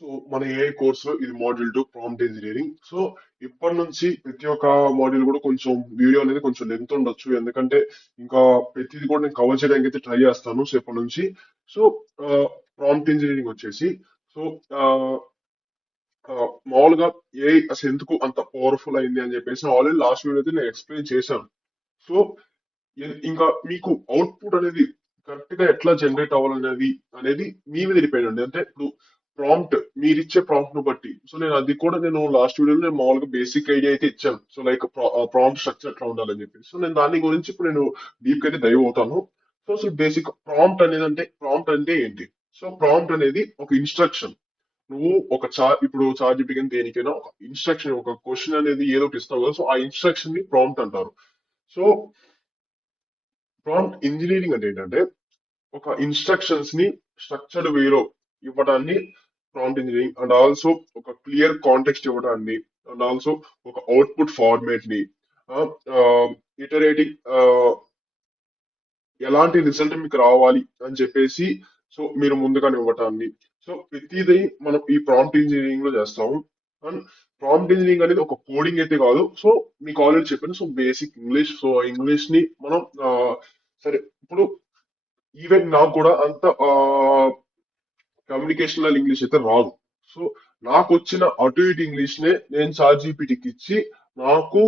So మన AI కోర్సులో ఇది మాడ్యూల్ 2 ప్రాంప్ట్ ఇంజనీరింగ్. సో ఇప్పటి నుంచి ప్రతి ఒక్క మాడ్యూల్ కూడా కొంచెం వీడియో అనేది కొంచెం లెంత్ ఉండొచ్చు. ఎందుకంటే ఇంకా ప్రతిది కూడా నేను కవర్ చేయడానికి అయితే ట్రై చేస్తాను. సో ఇప్పటి నుంచి సో ప్రాంప్ట్ ఇంజనీరింగ్ వచ్చేసి సో ఆ, ఆ, మామూలుగా ఏఐ అసలు ఎందుకు అంత పవర్ఫుల్ అయింది అని చెప్పేసి ఆల్రెడీ లాస్ట్ వీడియో అయితే నేను ఎక్స్ప్లెయిన్ చేశాను. సో ఇంకా మీకు అవుట్పుట్ అనేది కరెక్ట్ గా ఎట్లా జనరేట్ అవ్వాలనేది మీ మీద డిపెండ్ అండి. అంటే ఇప్పుడు ప్రాంప్ట్ మీరిచ్చే ప్రాంప్ట్ ను బట్టి సో నేను లాస్ట్ వీడియోలో నేను మామూలుగా బేసిక్ ఐడియా అయితే ఇచ్చాను. సో లైక్ ప్రాంప్ట్ స్ట్రక్చర్ ఎట్లా ఉండాలని చెప్పి సో నేను దాని గురించి ఇప్పుడు నేను డీప్ గా అయితే డైవ్ అవుతాను. సో అసలు బేసిక్ ప్రాంప్ట్ అంటే ఏంటి? సో ప్రాంప్ట్ అనేది ఒక ఇన్స్ట్రక్షన్. నువ్వు ఇప్పుడు చాట్ జీపీటీ కానీ దేనికైనా ఒక ఇన్స్ట్రక్షన్ ఒక క్వశ్చన్ అనేది ఏదో ఒకటి ఇస్తావు కదా. సో ఆ ఇన్స్ట్రక్షన్ ని ప్రాంప్ట్ అంటారు. సో ప్రాంప్ట్ ఇంజనీరింగ్ అంటే ఏంటంటే ఒక ఇన్స్ట్రక్షన్స్ ని స్ట్రక్చర్డ్ వేలో ఇవ్వడాన్ని ప్రాంప్ట్ ఇంజనీరింగ్ అండ్ ఆల్సో ఒక క్లియర్ కాంటెక్స్ట్ ఇవ్వడాన్ని అండ్ ఆల్సో ఒక అవుట్పుట్ ఫార్మేట్ ని ఇటరేటింగ్ ఎలాంటి రిజల్ట్ మీకు రావాలి అని చెప్పేసి సో మీరు ముందుగానే ఇవ్వటాన్ని సో ప్రతిదీ మనం ఈ ప్రాంప్ట్ ఇంజనీరింగ్ లో చేస్తాము. అండ్ ప్రాంప్ట్ ఇంజనీరింగ్ అనేది ఒక కోడింగ్ అయితే కాదు. సో మీకు ఆల్రెడీ చెప్పాను. So basic English. So English ని మనం సరే ఇప్పుడు ఈవెన్ నాకు కూడా అంత కమ్యూనికేషనల్ ఇంగ్లీష్ అయితే రాదు. సో నాకు వచ్చిన అటు ఇటు ఇంగ్లీష్ నే నేను చాట్ జీపీటీకి ఇచ్చి నాకు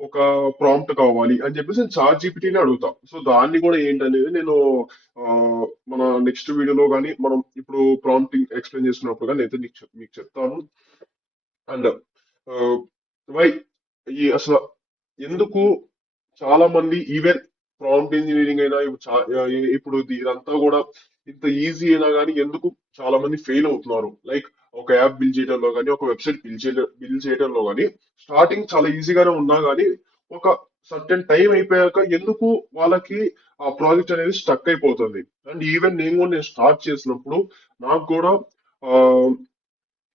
ఒక ప్రాంప్ట్ కావాలి అని చెప్పేసి నేను చాట్ జీపీటీని అడుగుతా. సో దాన్ని కూడా ఏంటనేది నేను ఆ, మన నెక్స్ట్ వీడియోలో కానీ మనం ఇప్పుడు ప్రాంప్టింగ్ ఎక్స్ప్లెయిన్ చేస్తున్నప్పుడు కానీ అయితే మీకు చెప్తాను. అండ్ వై ఈ అసలు ఎందుకు చాలా మంది ఈవెన్ ప్రాంప్ట్ ఇంజనీరింగ్ అయినా ఇప్పుడు ఇదంతా కూడా ఇంత ఈజీ అయినా కానీ ఎందుకు చాలా మంది ఫెయిల్ అవుతున్నారు? లైక్ ఒక యాప్ బిల్డ్ చేయడంలో కానీ ఒక వెబ్సైట్ బిల్డ్ చేయడంలో కానీ స్టార్టింగ్ చాలా ఈజీగానే ఉన్నా కానీ ఒక సర్టెన్ టైం అయిపోయాక ఎందుకు వాళ్ళకి ఆ ప్రాజెక్ట్ అనేది స్టక్ అయిపోతుంది? అండ్ ఈవెన్ నేను స్టార్ట్ చేసినప్పుడు నాకు కూడా ఆ,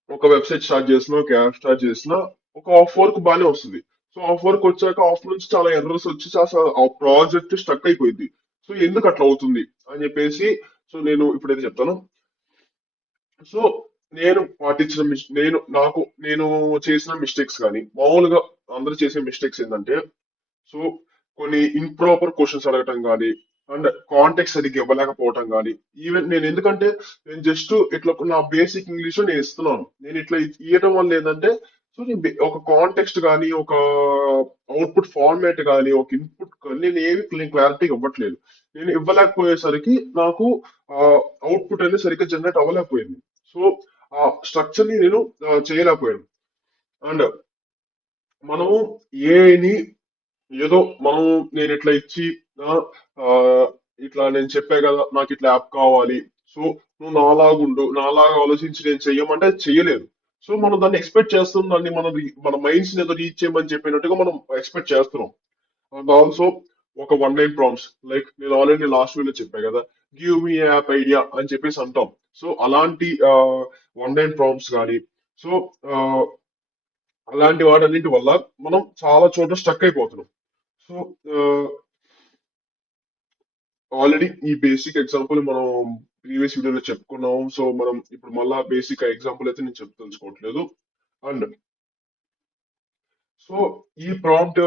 ఒక వెబ్సైట్ స్టార్ట్ చేసిన ఒక యాప్ స్టార్ట్ చేసిన ఒక హాఫ్ వర్క్ బాగానే వస్తుంది. సో హాఫ్ వర్క్ వచ్చాక హాఫ్ నుంచి చాలా ఎర్రర్స్ వచ్చి అసలు ఆ ప్రాజెక్ట్ స్టక్ అయిపోయింది. సో ఎందుకు అట్లా అవుతుంది అని చెప్పేసి సో నేను ఇప్పుడైతే చెప్తాను. సో నేను పాటించిన నేను చేసిన మిస్టేక్స్ కానీ మామూలుగా అందరూ చేసే మిస్టేక్స్ ఏంటంటే సో కొన్ని ఇంప్రాపర్ క్వశ్చన్స్ అడగటం కానీ అండ్ కాంటెక్ట్ సరిగ్గా ఇవ్వలేకపోవటం కానీ ఈవెన్ ఎందుకంటే నేను జస్ట్ ఇట్లా నా బేసిక్ ఇంగ్లీష్ నేను ఇస్తున్నాను. నేను ఇట్లా ఇవ్వటం వల్ల ఏంటంటే సో నేను ఒక కాంటెక్స్ట్ కానీ ఒక అవుట్పుట్ ఫార్మాట్ కానీ ఒక ఇన్పుట్ కానీ నేను ఏమి క్లారిటీగా ఇవ్వట్లేదు. నేను ఇవ్వలేకపోయేసరికి నాకు అవుట్పుట్ అనేది సరిగ్గా జనరేట్ అవ్వలేకపోయింది. సో ఆ స్ట్రక్చర్ ని నేను చేయలేకపోయాను. అండ్ మనము ఏని ఏదో మనం నేను ఇట్లా ఇచ్చి ఆ, ఆ, ఇట్లా నేను చెప్పా కదా నాకు ఇట్లా యాప్ కావాలి. సో నువ్వు నాలాగా ఆలోచించి నేను చెయ్యమంటే అది చెయ్యలేదు. సో మనం దాన్ని ఎక్స్పెక్ట్ చేస్తున్నాం. దాన్ని మన మైండ్స్ ఏదో రీచ్ చేయమని చెప్పినట్టుగా మనం ఎక్స్పెక్ట్ చేస్తున్నాం. అండ్ ఆల్సో ఒక వన్ లైన్ ప్రాంప్ట్స్ లైక్ నేను ఆల్రెడీ లాస్ట్ వీడియో చెప్పా కదా, గివ్ మీ యాప్ ఐడియా అని చెప్పేసి అంటాం. సో అలాంటి వన్ లైన్ ప్రాంప్ట్స్ కానీ సో అలాంటి వాటన్నిటి వల్ల మనం చాలా చోట్ల స్టక్ అయిపోతున్నాం. సో ఆల్రెడీ ఈ బేసిక్ ఎగ్జాంపుల్ మనం ప్రీవియస్ వీడియోలో చెప్పుకున్నాం. సో మనం ఇప్పుడు మళ్ళా బేసిక్ ఎగ్జాంపుల్ అయితే నేను తెలుసుకోవట్లేదు. అండ్ సో ఈ ప్రాంప్ట్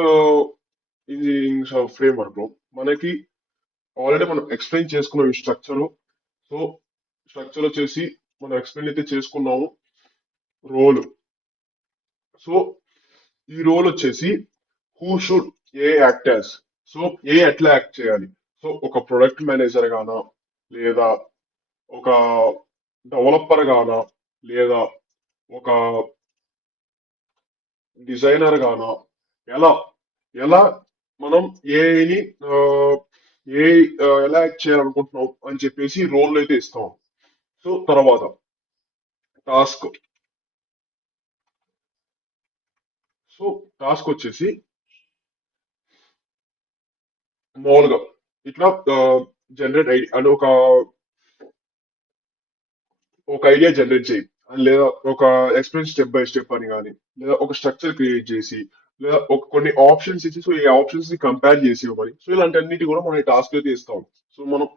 ఇంజనీరింగ్ ఫ్రేమ్ వర్క్ లో మనకి ఆల్రెడీ మనం ఎక్స్ప్లెయిన్ చేసుకున్నాం ఈ స్ట్రక్చర్. సో స్ట్రక్చర్ వచ్చేసి మనం ఎక్స్ప్లెయిన్ అయితే చేసుకున్నాము. రోల్. సో ఈ రోల్ వచ్చేసి who should A act as. So ఎట్లా యాక్ట్ చేయాలి? సో ఒక ప్రొడక్ట్ మేనేజర్ గానా, లేదా ఒక డెవలపర్ గానా, లేదా ఒక డిజైనర్ గానా, ఎలా ఎలా మనం ఏఐని ఏ ఎలా యాక్ట్ చేయాలనుకుంటున్నాం అని చెప్పేసి రోల్ అయితే ఇస్తాం. సో తర్వాత టాస్క్. సో టాస్క్ వచ్చేసి మామూలుగా ఇట్లా జనరేట్ ఐడి అంటే ఒక ఐడియా జనరేట్ చేయి, లేదా ఒక ఎక్స్ప్లెయిన్ స్టెప్ బై స్టెప్ అని కానీ, లేదా ఒక స్ట్రక్చర్ క్రియేట్ చేసి, లేదా కొన్ని ఆప్షన్స్ ఇచ్చి సో ఈ ఆప్షన్స్ ని కంపేర్ చేసి ఇవ్వమని. సో ఇలాంటి అన్నిటి కూడా మనం టాస్క్ అయితే ఇస్తాం. సో మనం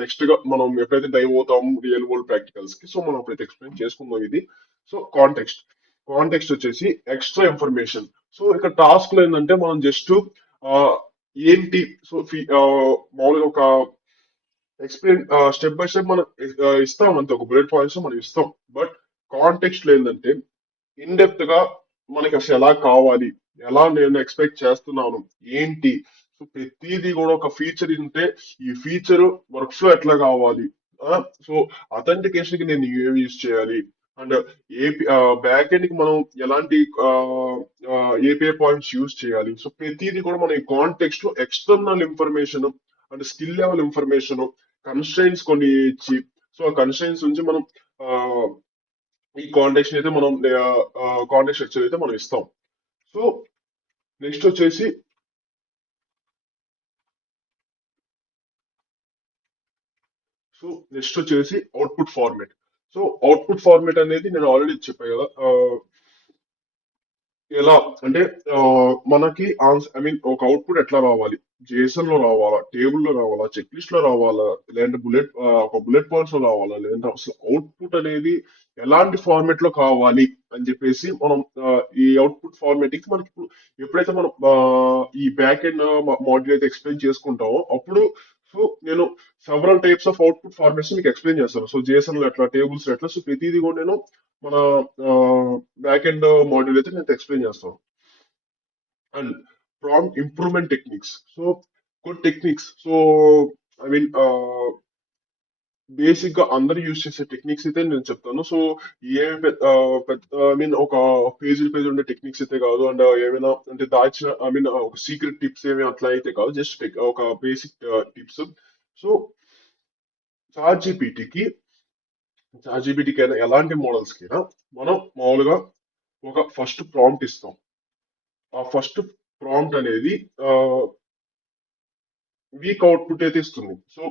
నెక్స్ట్ గా మనం ఎప్పుడైతే డైవ్ అవుతాం రియల్ వరల్డ్ ప్రాక్టికల్స్ కి, సో మనం అప్పుడైతే ఎక్స్ప్లెయిన్ చేసుకుందాం ఇది. సో కాంటెక్స్ట్ వచ్చేసి ఎక్స్ట్రా ఇన్ఫర్మేషన్. సో ఇక్కడ టాస్క్ లో ఏంటంటే మనం జస్ట్ ఏంటి, సో మామూలుగా ఒక ఎక్స్ప్లెయిన్ స్టెప్ బై స్టెప్ మనం ఇస్తాం అంతే, ఒక బుల్లెట్ పాయింట్స్ మనం ఇస్తాం. బట్ కాంటెక్స్ట్ లో ఏంటంటే ఇన్ డెప్త్ గా మనకి అసలు ఎలా కావాలి, ఎలా నేను ఎక్స్పెక్ట్ చేస్తున్నాను, ఏంటి. సో ప్రతిదీ కూడా ఒక ఫీచర్ ఉంటే ఈ ఫీచర్ వర్క్ ఫ్లో ఎట్లా కావాలి, సో అథెంటికేషన్ కి నేను ఏమి యూజ్ చేయాలి, అండ్ ఏపీ బ్యాక్ ఎండ్ కి మనం ఎలాంటి ఏపీఐ పాయింట్స్ యూజ్ చేయాలి. సో ప్రతిదీ కూడా మనం ఈ కాంటెక్స్ట్ లో external information and skill level information, constraints కొన్ని ఇచ్చి, సో ఆ కన్స్ట్రైన్స్ నుంచి మనం ఆ, ఈ కాంటెక్స్ట్ అయితే మనం కాంటెక్స్ట్ స్ట్రక్చర్ అయితే మనం ఇస్తాం. సో నెక్స్ట్ వచ్చేసి సో నెక్స్ట్ వచ్చేసి output format. So output format అనేది నేను ఆల్రెడీ చెప్పాను కదా, ఎలా అంటే ఆ, మనకి ఆన్సర్, ఐ మీన్ ఒక అవుట్పుట్ ఎట్లా రావాలి, జేసన్ లో రావాలా, టేబుల్ లో రావాలా, చెక్ లిస్ట్ లో రావాలా, లేదంటే ఒక బుల్లెట్ పాయింట్స్ లో రావాలా, లేదంటే అసలు అవుట్పుట్ అనేది ఎలాంటి ఫార్మేట్ లో కావాలి అని చెప్పేసి మనం ఈ అవుట్పుట్ ఫార్మేటింగ్ మనకి ఇప్పుడు ఎప్పుడైతే మనం ఈ బ్యాక్ ఎండ్ మాడ్యూల్ అయితే ఎక్స్ప్లెయిన్ చేసుకుంటామో అప్పుడు, సో నేను several types of output formats మీకు ఎక్స్ప్లెయిన్ చేస్తాను. సో జేసన్ లో ఎట్లా, టేబుల్స్ ఎట్లా, సో ప్రతిదీ కూడా నేను మన బ్యాక్ ఎండ్ మాడ్యూల్ అయితే నేను ఎక్స్ప్లెయిన్ చేస్తాను. And prompt improvement techniques. So good techniques. So I mean basic గా అందరు యూజ్ చేసే టెక్నిక్స్ అయితే నేను చెప్తాను. సో ఏమి పెద్ద ఐ మీన్ ఒక పేజ్ ఉండే టెక్నిక్స్ అయితే కాదు, అండ్ ఏమైనా అంటే దాచిన ఐ మీన్ ఒక సీక్రెట్ టిప్స్ ఏమి అట్లా అయితే కాదు, జస్ట్ ఒక బేసిక్ టిప్స్. సో చాట్ జీపీటీకి చాట్ జీపీటీకి అయినా ఎలాంటి మోడల్స్ కి మనం మామూలుగా ఒక ఫస్ట్ ప్రాంప్ట్ ఇస్తాం. ఆ ఫస్ట్ ప్రాంప్ట్ అనేది వీక్ అవుట్పుట్ అయితే ఇస్తుంది. సో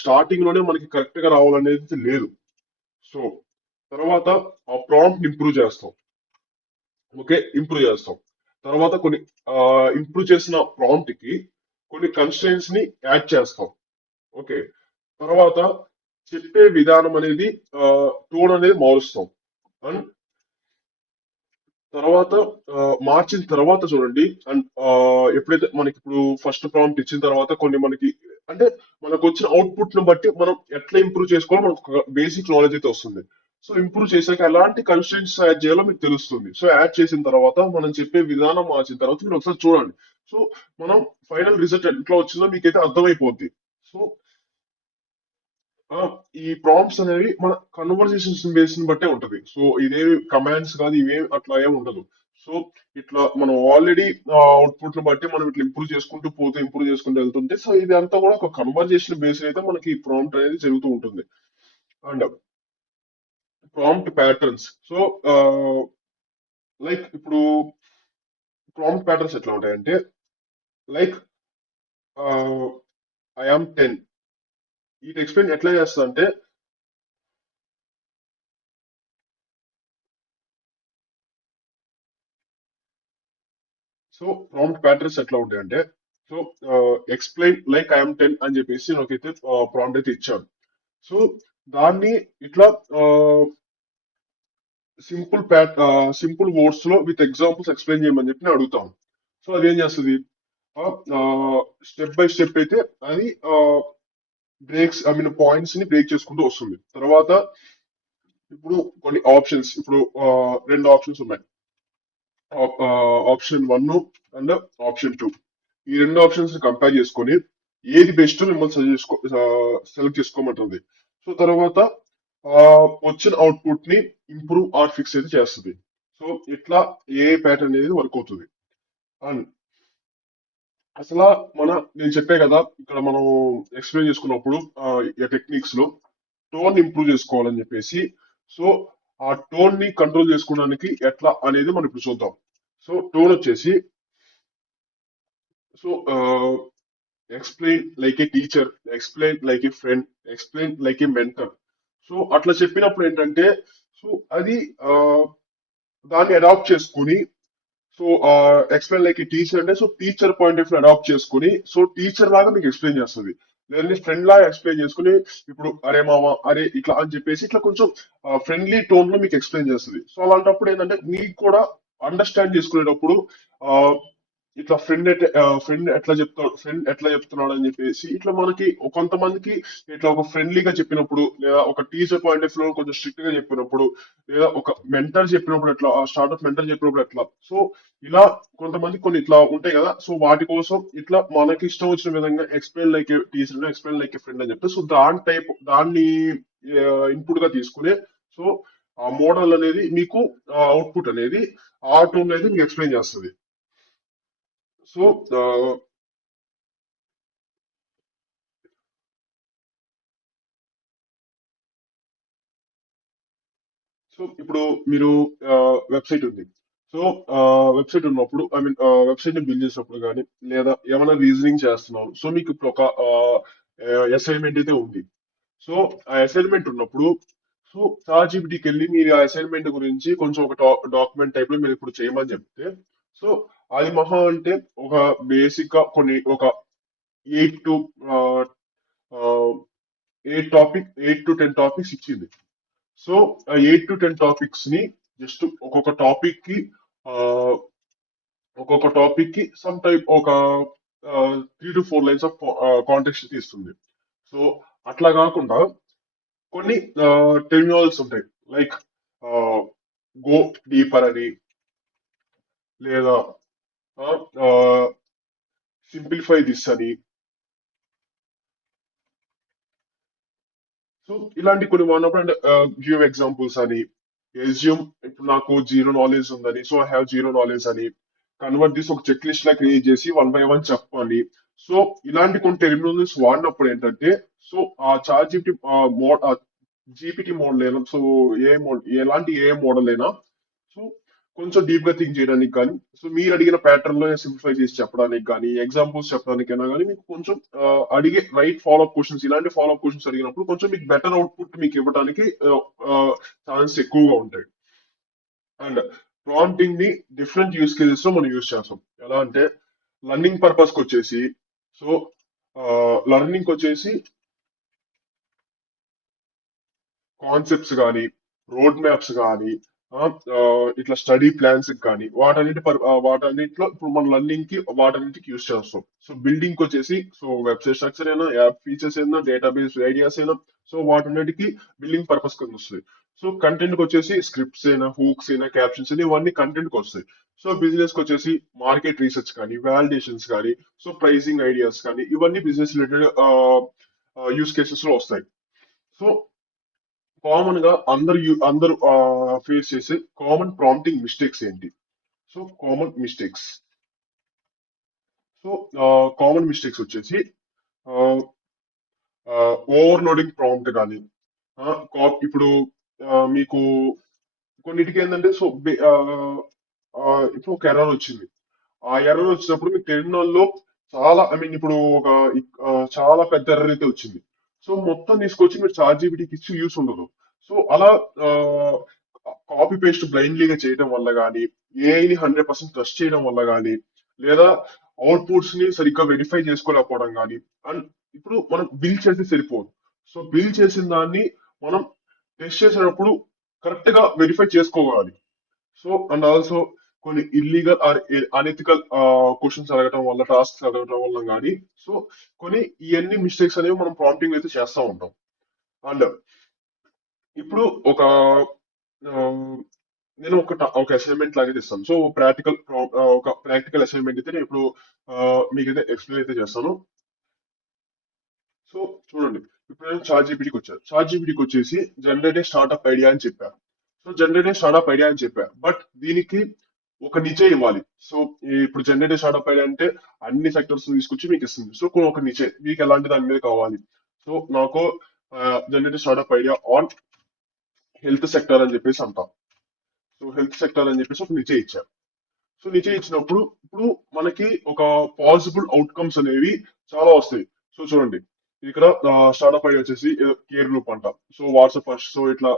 స్టార్టింగ్ లోనే మనకి కరెక్ట్ గా రావాలనేది లేదు. సో తర్వాత ఆ ప్రాంప్ట్ ఇంప్రూవ్ చేస్తాం. ఓకే, ఇంప్రూవ్ చేస్తాం. తర్వాత కొన్ని ఇంప్రూవ్ చేసిన ప్రాంప్ట్ కి కొన్ని కన్స్ట్రెంట్స్ ని యాడ్ చేస్తాం. ఓకే, తర్వాత చెప్పే విధానం అనేది టోన్ అనేది మారుస్తాం. అండ్ తర్వాత మార్చిన తర్వాత చూడండి, అండ్ ఎప్పుడైతే మనకి ఇప్పుడు ఫస్ట్ ప్రాంప్ట్ ఇచ్చిన తర్వాత కొన్ని మనకి అంటే మనకు వచ్చిన అవుట్పుట్ ను బట్టి మనం ఎట్లా ఇంప్రూవ్ చేసుకోవాలో మనకు బేసిక్ నాలెడ్జ్ అయితే వస్తుంది. సో ఇంప్రూవ్ చేశాక ఎలాంటి కన్స్ట్రెంట్స్ యాడ్ చేయాలో మీకు తెలుస్తుంది. సో యాడ్ చేసిన తర్వాత మనం చెప్పే విధానం మార్చిన తర్వాత మీరు ఒకసారి చూడండి. సో మనం ఫైనల్ రిజల్ట్ ఎట్లా వచ్చిందో మీకైతే అర్థమైపోద్ది. సో ఆ, ఈ ప్రాంప్ట్స్ అనేవి మన కన్వర్జేషన్స్ బేస్ ని బట్టే ఉంటది. సో ఇదేవి కమాండ్స్ కాదు, ఇవేమి అట్లా ఏమి ఉండదు. సో ఇట్లా మనం ఆల్రెడీ అవుట్పుట్ ను బట్టి మనం ఇట్లా ఇంప్రూవ్ చేసుకుంటూ వెళ్తుంటే, సో ఇది అంతా కూడా ఒక కన్వర్జేషన్ బేస్ అయితే మనకి ప్రాంప్ట్ అనేది జరుగుతూ ఉంటుంది. And prompt patterns. So like ఇప్పుడు ప్రాంప్ట్ ప్యాటర్న్స్ ఎట్లా ఉంటాయంటే, లైక్ ఐ ఆమ్ 10. ఇది ఎక్స్ప్లెయిన్ ఎట్లా చేస్తా అంటే, సో ప్రాంప్ట్ ప్యాటర్న్స్ ఎట్లా ఉంటాయంటే, సో ఎక్స్ప్లెయిన్ లైక్ ఐఎమ్ 10 అని చెప్పేసి నాకైతే ప్రాంప్ట్ అయితే ఇచ్చాడు. సో దాన్ని ఇట్లా సింపుల్ వర్డ్స్ లో విత్ ఎగ్జాంపుల్స్ ఎక్స్ప్లెయిన్ చేయమని చెప్పి నేను అడుగుతాను. సో అదేం చేస్తుంది, స్టెప్ బై స్టెప్ అయితే అది బ్రేక్స్ ఐ మీన్ పాయింట్స్ ని బ్రేక్ చేసుకుంటూ వస్తుంది. తర్వాత ఇప్పుడు కొన్ని ఆప్షన్స్, ఇప్పుడు రెండు ఆప్షన్స్ ఉన్నాయి, ఆప్షన్ 1 అండ్ ఆప్షన్ 2. ఈ రెండు ఆప్షన్స్ కంపేర్ చేసుకొని ఏది బెస్ట్ మిమ్మల్ని సెలెక్ట్ చేసుకోమంటుంది. సో తర్వాత ఆ, వచ్చిన అవుట్పుట్ ని ఇంప్రూవ్ ఆర్ ఫిక్స్ అయితే చేస్తుంది. సో ఇట్లా ఏ ప్యాటర్న్ అనేది వర్క్ అవుతుంది. అండ్ అసలు నేను చెప్పే కదా ఇక్కడ మనం ఎక్స్ప్లెయిన్ చేసుకున్నప్పుడు టెక్నిక్స్ లో టోన్ ఇంప్రూవ్ చేసుకోవాలని చెప్పేసి. సో ఆ టోన్ ని కంట్రోల్ చేసుకోవడానికి ఎట్లా అనేది మనం ఇప్పుడు చూద్దాం. సో టోన్ వచ్చేసి, so explain like a teacher, explain like a friend, explain like a mentor. So అట్లా చెప్పినప్పుడు ఏంటంటే, సో అది దాన్ని అడాప్ట్ చేసుకుని, so explain like a teacher అంటే, so teacher point of view adapt చేసుకుని, సో టీచర్ లాగా మీకు ఎక్స్ప్లెయిన్ చేస్తుంది. లేదంటే ఫ్రెండ్ లాగా ఎక్స్ప్లెయిన్ చేసుకుని ఇప్పుడు అరే మామ అరే ఇట్లా అని చెప్పేసి ఇట్లా కొంచెం ఫ్రెండ్లీ టోన్ లో మీకు ఎక్స్ప్లెయిన్ చేస్తుంది. సో అలాంటప్పుడు ఏంటంటే మీకు కూడా అండర్స్టాండ్ చేసుకునేటప్పుడు ఆ ఇట్లా ఫ్రెండ్ ఎట్లా చెప్తున్నాడు అని చెప్పేసి ఇట్లా మనకి కొంతమందికి ఇట్లా ఒక ఫ్రెండ్లీగా చెప్పినప్పుడు, లేదా ఒక టీచర్ పాయింట్ ఆఫ్ వ్యూ కొంచెం స్ట్రిక్ట్ గా చెప్పినప్పుడు, లేదా ఒక మెంటర్ చెప్పినప్పుడు ఎట్లా, ఆ స్టార్ట్అప్ మెంటర్ చెప్పినప్పుడు ఎట్లా, సో ఇలా కొంతమంది కొన్ని ఇట్లా ఉంటాయి కదా. సో వాటి కోసం ఇట్లా మనకి ఇష్టం వచ్చిన విధంగా explain like teacher, explain like friend అని చెప్తే, సో దాన్ని ఇన్పుట్ గా తీసుకునే, సో ఆ మోడల్ అనేది మీకు అవుట్పుట్ అనేది ఆ టూల్ అనేది మీకు ఎక్స్ప్లెయిన్ చేస్తుంది. సో సో ఇప్పుడు మీరు వెబ్సైట్ ఉంది. సో వెబ్సైట్ ఉన్నప్పుడు, ఐ మీన్ వెబ్సైట్ ని బిల్డ్ చేసినప్పుడు కానీ, లేదా ఏమైనా రీజనింగ్ చేస్తున్నాం, సో మీకు ఇప్పుడు ఒక అసైన్మెంట్ అయితే ఉంది. సో ఆ అసైన్మెంట్ ఉన్నప్పుడు, సో చాట్ జీపీటీకి వెళ్ళి మీరు ఆ అసైన్మెంట్ గురించి కొంచెం ఒక డాక్యుమెంట్ టైప్ లో మీరు ఇప్పుడు చేయమని చెప్తే, సో అది మహా అంటే ఒక బేసిక్ గా కొన్ని ఒక 8 టు 8 టు 10 టాపిక్స్ ఇచ్చింది. సో ఆ 8 టు 10 టాపిక్స్ ని జస్ట్ ఆ, ఒక్కొక్క టాపిక్ కి సమ్ టైప్ ఒక 3 to 4 లైన్స్ ఆఫ్ కాంటెక్స్ట్ ఇస్తుంది. సో అట్లా కాకుండా కొన్ని టెర్మినాలజీస్ ఉంటాయి, లైక్ గో డీపర్ అని, లేదా సింప్లిఫై దిస్ అని. సో ఇలాంటి కొన్ని వాడినప్పుడు అంటే గివ్ ఎగ్జాంపుల్స్ అని, ఎస్యూమ్ ఇప్పుడు నాకు జీరో నాలెడ్జ్ ఉందని, so I have zero knowledge అని, కన్వర్ట్ దిస్ ఒక చెక్ లిస్ట్ లా క్రియేట్ చేసి 1 by 1 చెప్పాలి. సో ఇలాంటి కొన్ని టెర్మినాలజీస్ వాడినప్పుడు ఏంటంటే, సో ఆ చార్ట్ జీపీటీ జీపీటీ మోడల్ అయినా, సో ఎలాంటి ఏ మోడల్ అయినా, సో కొంచెం డీప్ గా థింక్ చేయడానికి కానీ, సో మీరు అడిగిన ప్యాటర్న్ లో సింప్లిఫై చేసి చెప్పడానికి కానీ, ఎగ్జాంపుల్స్ చెప్పడానికైనా కానీ, మీకు కొంచెం అడిగే రైట్ ఫాలో అప్ క్వశ్చన్స్, ఇలాంటి ఫాలో అప్ క్వశ్చన్స్ అడిగినప్పుడు కొంచెం మీకు బెటర్ అవుట్పుట్ మీకు ఇవ్వడానికి ఛాన్స్ ఎక్కువగా ఉంటాయి. అండ్ ప్రాంప్టింగ్ ని డిఫరెంట్ యూస్ కేసెస్ లో మనం యూస్ చేస్తాం. ఎలా అంటే లర్నింగ్ పర్పస్ కి వచ్చేసి, సో లర్నింగ్ వచ్చేసి కాన్సెప్ట్స్ కానీ, రోడ్ మ్యాప్స్ కానీ, ఇట్లా స్టడీ ప్లాన్స్ కానీ, వాటన్నిటిలో ఇప్పుడు మన లర్నింగ్ కి వాటన్నిటికి యూస్ చేస్తాం. సో బిల్డింగ్ వచ్చేసి, సో వెబ్సైట్ స్ట్రక్చర్ అయినా, యాప్ ఫీచర్స్ అయినా, డేటాబేస్ ఐడియాస్ అయినా, సో వాటన్నిటికి బిల్డింగ్ పర్పస్ కింద వస్తుంది. సో కంటెంట్ కి వచ్చేసి స్క్రిప్ట్స్ అయినా, హూక్స్ అయినా, క్యాప్షన్స్ అయినా, ఇవన్నీ కంటెంట్ కి వస్తాయి. సో బిజినెస్ కి వచ్చేసి మార్కెట్ రీసెర్చ్ కానీ, వాలిడేషన్స్ కానీ, సో ప్రైసింగ్ ఐడియాస్ కానీ, ఇవన్నీ బిజినెస్ రిలేటెడ్ యూస్ కేసెస్ లో వస్తాయి. సో కామన్ గా అందరూ ఫేస్ చేసే కామన్ ప్రాంప్టింగ్ మిస్టేక్స్ ఏంటి? So mistakes so common mistakes వచ్చేసి ఓవర్లోడింగ్ ప్రాంప్ట్ కానీ, ఇప్పుడు మీకు కొన్నిటికి ఏంటంటే, సో ఇప్పుడు ఒక ఎర్రర్ వచ్చింది. ఆ ఎర్రర్ వచ్చినప్పుడు మీకు టెర్మినల్ లో చాలా, ఐ మీన్ ఇప్పుడు ఒక చాలా పెద్ద ఎర్రర్ అయితే వచ్చింది. సో మొత్తం తీసుకొచ్చి మీరు చాట్ జీపీటీకి ఇచ్చి యూస్ ఉండదు. సో అలా కాపీ పేస్ట్ బ్లైండ్లీగా చేయడం వల్ల కానీ, ఏఐని 100% ట్రస్ట్ చేయడం వల్ల కానీ, లేదా అవుట్పుట్స్ ని సరిగ్గా వెరిఫై చేసుకోలేకపోవడం కానీ, అండ్ ఇప్పుడు మనం బిల్ చేసి సరిపోదు. సో బిల్ చేసిన దాన్ని మనం టెస్ట్ చేసేటప్పుడు కరెక్ట్ గా వెరిఫై చేసుకోవాలి. సో అండ్ ఆల్సో కొన్ని ఇల్లీగల్ ఆర్ అనెథికల్ క్వశ్చన్స్ అడగటం వల్ల, టాస్క్స్ అడగటం వల్ల కానీ, సో కొన్ని ఇవన్నీ మిస్టేక్స్ అనేవి మనం ప్రాంప్టింగ్ అయితే చేస్తూ ఉంటాం. అండ్ ఇప్పుడు ఆ, నేను ఒక అసైన్మెంట్ లాగా ఇస్తాను. సో ఒక ప్రాక్టికల్ అసైన్మెంట్ అయితే నేను ఇప్పుడు మీకైతే ఎక్స్ప్లెయిన్ అయితే చేస్తాను. సో చూడండి, ఇప్పుడు నేను చాట్ జీపీటీకి వచ్చాను. చాట్ జీపీటీకి వచ్చేసి జనరేట్ స్టార్ట్అప్ ఐడియా అని చెప్పాను. సో జనరేట్ స్టార్ట్అప్ ఐడియా అని చెప్పాను, బట్ దీనికి ఒక నిచే ఇవ్వాలి. సో ఇప్పుడు జనరేట్ స్టార్ట్అప్ ఐడియా అంటే అన్ని సెక్టర్స్ తీసుకొచ్చి మీకు ఇస్తుంది. సో ఒక నిచే మీకు ఎలాంటి దాని మీద కావాలి. సో నాకు generate startup idea on health sector అని చెప్పేసి అంటాం. సో హెల్త్ సెక్టర్ అని చెప్పేసి ఒక నిచే ఇచ్చారు. సో నిచే ఇచ్చినప్పుడు ఇప్పుడు మనకి ఒక పాసిబుల్ అవుట్కమ్స్ అనేవి చాలా వస్తాయి. సో చూడండి, ఇక్కడ స్టార్ట్అప్ ఐడి వచ్చేసి కేర్ గ్రూప్ అంట. సో వాట్సాప్ ఫస్ట్, సో ఇట్లా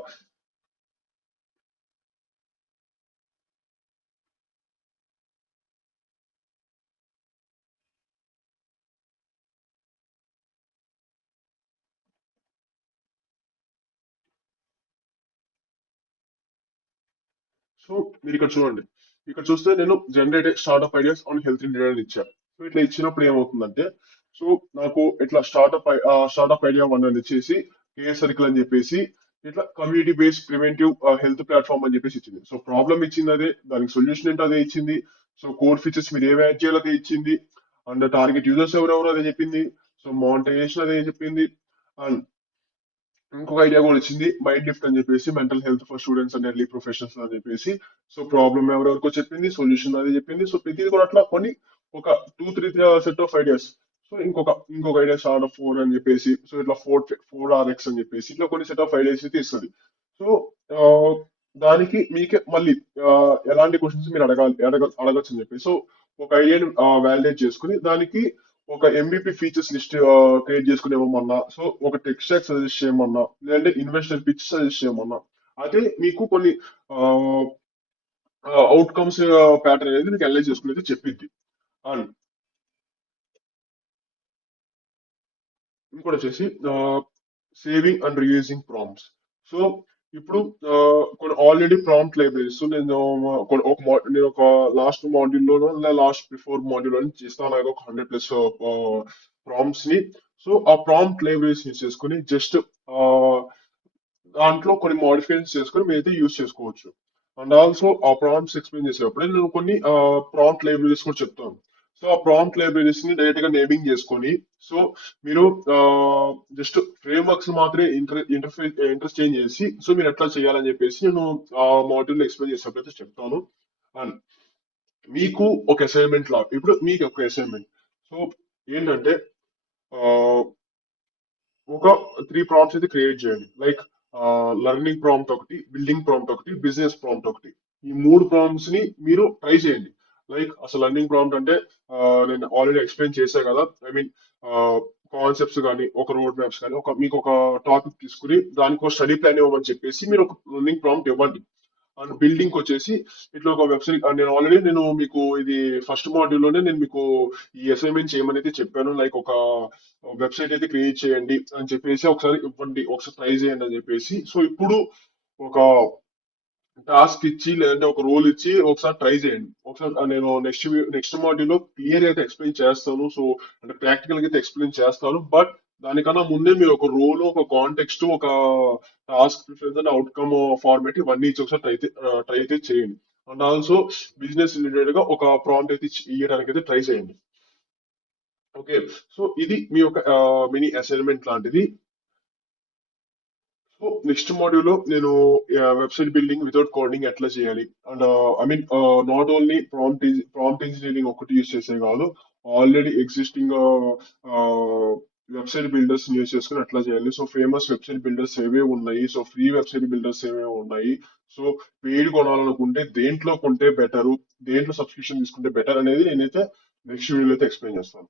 సో మీరు ఇక్కడ చూడండి, ఇక్కడ చూస్తే నేను generate startup ideas on health related అని ఇచ్చాను. సో ఇట్లా ఇచ్చినప్పుడు ఏమవుతుందంటే, సో నాకు ఇట్లా స్టార్ట్అప్ ఐడియా వన్ అని ఇచ్చేసి కేఎస్ సర్కిల్ అని చెప్పేసి ఇట్లా community based preventive health platform అని చెప్పేసి ఇచ్చింది. సో ప్రాబ్లమ్ ఇచ్చింది అదే, దానికి సొల్యూషన్ ఏంటో అదే ఇచ్చింది. సో కోర్ ఫీచర్స్ మీరు ఏమి యాడ్ చేయాలో అదే ఇచ్చింది. అండ్ టార్గెట్ యూజర్స్ ఎవరెవరో అదే చెప్పింది. సో మానిటైజేషన్ అదే చెప్పింది. అండ్ ఇంకొక ఐడియా కూడా వచ్చింది, మైండ్ లిఫ్ట్ అని చెప్పేసి mental health for students and early professionals అని చెప్పేసి. సో ప్రాబ్లమ్ ఎవరెవరికో చెప్పింది, సొల్యూషన్ అది చెప్పింది. సో ప్రతిది కూడా అట్లా కొన్ని ఒక 2-3 సెట్ ఆఫ్ ఐడియాస్. సో ఇంకొక ఐడియా స్టార్ట్ ఆఫ్ 4 అని చెప్పేసి, సో ఇట్లా 4RX అని చెప్పేసి ఇట్లా కొన్ని సెట్ ఆఫ్ ఐడియాస్ అయితే ఇస్తుంది. సో ఆ, దానికి మీకే మళ్ళీ ఎలాంటి క్వశ్చన్స్ మీరు అడగచ్చు అని చెప్పి. సో ఒక ఐడియాని వ్యాలిడేట్ చేసుకుని దానికి ఒక ఎంబీపీ ఫీచర్స్ లిస్ట్ క్రియేట్ చేసుకుని ఇవ్వమన్నా, సో ఒక టెక్ స్టాక్ సజెస్ట్ చేయమన్నా, లేదంటే ఇన్వెస్టర్ పిచ్ సజెస్ట్ చేయమన్నా, అదే మీకు కొన్ని అవుట్కమ్స్ ప్యాటర్న్ అనేది మీకు అనలైజ్ చేసుకుని అయితే చెప్పింది. అండ్ ఇంకోటి వచ్చేసి saving and reusing prompts. So ఇప్పుడు కొన్ని ఆల్రెడీ ప్రాంప్ట్ లైబ్రరీస్ నేను నేను ఒక లాస్ట్ మాడ్యూల్ లోనో లేదా లాస్ట్ బిఫోర్ మాడ్యూల్ లో చేస్తాను ఒక 100+ ప్రాంప్ట్స్ ని. సో ఆ ప్రాంప్ట్ లైబ్రరీస్ యూజ్ చేసుకుని జస్ట్ దాంట్లో కొన్ని మోడిఫికేషన్స్ చేసుకొని మీరైతే యూజ్ చేసుకోవచ్చు. అండ్ ఆల్సో ఆ ప్రాంప్ట్స్ ఎక్స్ప్లెయిన్ చేసేటప్పుడు నేను కొన్ని ప్రాంప్ట్ లైబ్రరీస్ కూడా చెప్తాను. సో ఆ ప్రాంప్ట్ లైబ్రరీస్ ని డైరెక్ట్ గా నేమింగ్ చేసుకొని, సో మీరు జస్ట్ ఫ్రేమ్ వర్క్స్ మాత్రమే ఇంటర్చేంజ్ చేసి, సో మీరు ఎట్లా చేయాలని చెప్పేసి నేను ఆ మాడ్యూల్ ఎక్స్ప్లెయిన్ చేసేటప్పుడు అయితే చెప్తాను. అండ్ మీకు ఒక అసైన్మెంట్ లా, ఇప్పుడు మీకు ఒక అసైన్మెంట్. సో ఏంటంటే ఆ, ఒక 3 ప్రాంప్ట్స్ అయితే క్రియేట్ చేయండి. లైక్ లెర్నింగ్ ప్రాంప్ట్ ఒకటి, బిల్డింగ్ ప్రాంప్ట్ ఒకటి, బిజినెస్ ప్రాంప్ట్ ఒకటి. ఈ 3 ప్రాంప్ట్స్ ని మీరు ట్రై చేయండి. లైక్ అసలు లెర్నింగ్ ప్రాంప్ట్ అంటే నేను ఆల్రెడీ ఎక్స్ప్లెయిన్ చేశా కదా. ఐ మీన్ కాన్సెప్ట్స్ కానీ, ఒక రోడ్ మ్యాప్స్ కానీ, మీకు ఒక టాపిక్ తీసుకుని దానికి ఒక స్టడీ ప్లాన్ ఇవ్వమని చెప్పేసి మీరు ఒక లెర్నింగ్ ప్రాంప్ట్ ఇవ్వండి. అండ్ బిల్డింగ్ వచ్చేసి ఇట్లా ఒక వెబ్సైట్, నేను మీకు ఇది ఫస్ట్ మాడ్యూల్ లోనే నేను మీకు ఈ అసైన్మెంట్ చేయమని అయితే చెప్పాను. లైక్ ఒక వెబ్సైట్ అయితే క్రియేట్ చేయండి అని చెప్పేసి ఒకసారి ఇవ్వండి, ఒకసారి ట్రై చేయండి అని చెప్పేసి. సో ఇప్పుడు ఒక టాస్క్ ఇచ్చి లేదంటే ఒక రోల్ ఇచ్చి ఒకసారి ట్రై చేయండి. ఒకసారి నేను నెక్స్ట్ మాడ్యూల్ లో క్లియర్ అయితే ఎక్స్ప్లెయిన్ చేస్తాను. సో అంటే ప్రాక్టికల్ గా అయితే ఎక్స్ప్లెయిన్ చేస్తాను. బట్ దానికన్నా ముందే మీరు ఒక రోల్, ఒక కాంటెక్స్ట్, ఒక task preference and outcome format ఇవన్నీ ఇచ్చి ఒకసారి ట్రై అయితే చేయండి. అండ్ ఆల్సో బిజినెస్ రిలేటెడ్ గా ఒక ప్రాంప్ట్ అయితే ఇవ్వడానికి అయితే ట్రై చేయండి. ఓకే. సో ఇది మీ యొక్క మినీ అసైన్మెంట్ లాంటిది. సో నెక్స్ట్ మాడ్యూల్ లో నేను వెబ్సైట్ బిల్డింగ్ వితౌట్ కోడింగ్ ఎట్లా చేయాలి, and I mean not only prompt engineering ఒకటి యూజ్ చేసే కాదు, already existing website builders use చేసుకుని ఎట్లా చేయాలి. సో ఫేమస్ వెబ్సైట్ బిల్డర్స్ ఏవే ఉన్నాయి, సో ఫ్రీ వెబ్సైట్ బిల్డర్స్ ఏవే ఉన్నాయి, సో పెయిడ్ కొనాలనుకుంటే దేంట్లో కొంటే బెటర్, దేంట్లో సబ్స్క్రిప్షన్ తీసుకుంటే బెటర్ అనేది నేనైతే నెక్స్ట్ వీడియోలో అయితే ఎక్స్ప్లెయిన్ చేస్తాను.